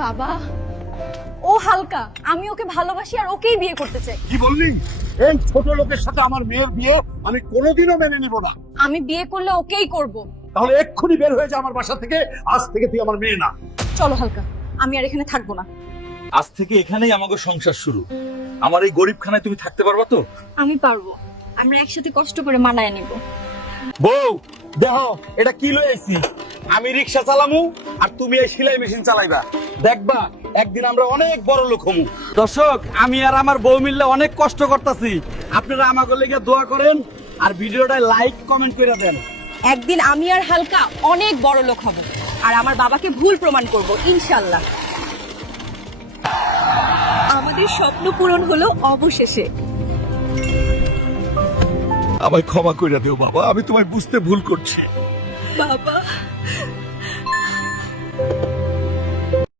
বাবা, ও হালকা, আমি ওকে ভালোবাসি আর ওকেই বিয়ে করতে চাই। কি বললি? এই ছোট লোকের সাথে আমার মেয়ের বিয়ে আমি কোনোদিনও মেনে নিব না। আমি বিয়ে করলে ওকেই করব। তাহলে এক্ষুনি বের হয়ে যা আমার বাসা থেকে। আজ থেকে তুই আমার মেয়ে না। চলো হালকা, আমি আর এখানে থাকবো না। আজ থেকে এখানেই আমাদের সংসার শুরু। আমার এই গরিবখানায় তুমি থাকতে পারবা তো? আমি পারবো, আমরা একসাথে কষ্ট করে মানায় নিব। বউ দেখো, এটা কি লইছি? আমি রিক্সা চালামু আর তুমি এই সেলাই মেশিন চালাইবা। দেখবা একদিন আমরা অনেক বড় লোক হমু। দর্শক, আমি আর আমার বউ মিললে অনেক কষ্ট করতেছি। আপনারা আমাকে লেগে দোয়া করেন আর ভিডিওটা লাইক কমেন্ট করে দেন। একদিন আমি আর হালকা অনেক বড় লোক হব আর আমার বাবাকে ভুল প্রমাণ করব ইনশাআল্লাহ। আমাদের স্বপ্ন পূরণ হলো অবশেষে। আমায় ক্ষমা করে দিও বাবা, আমি তোমায় বুঝতে ভুল করছি। বাবা।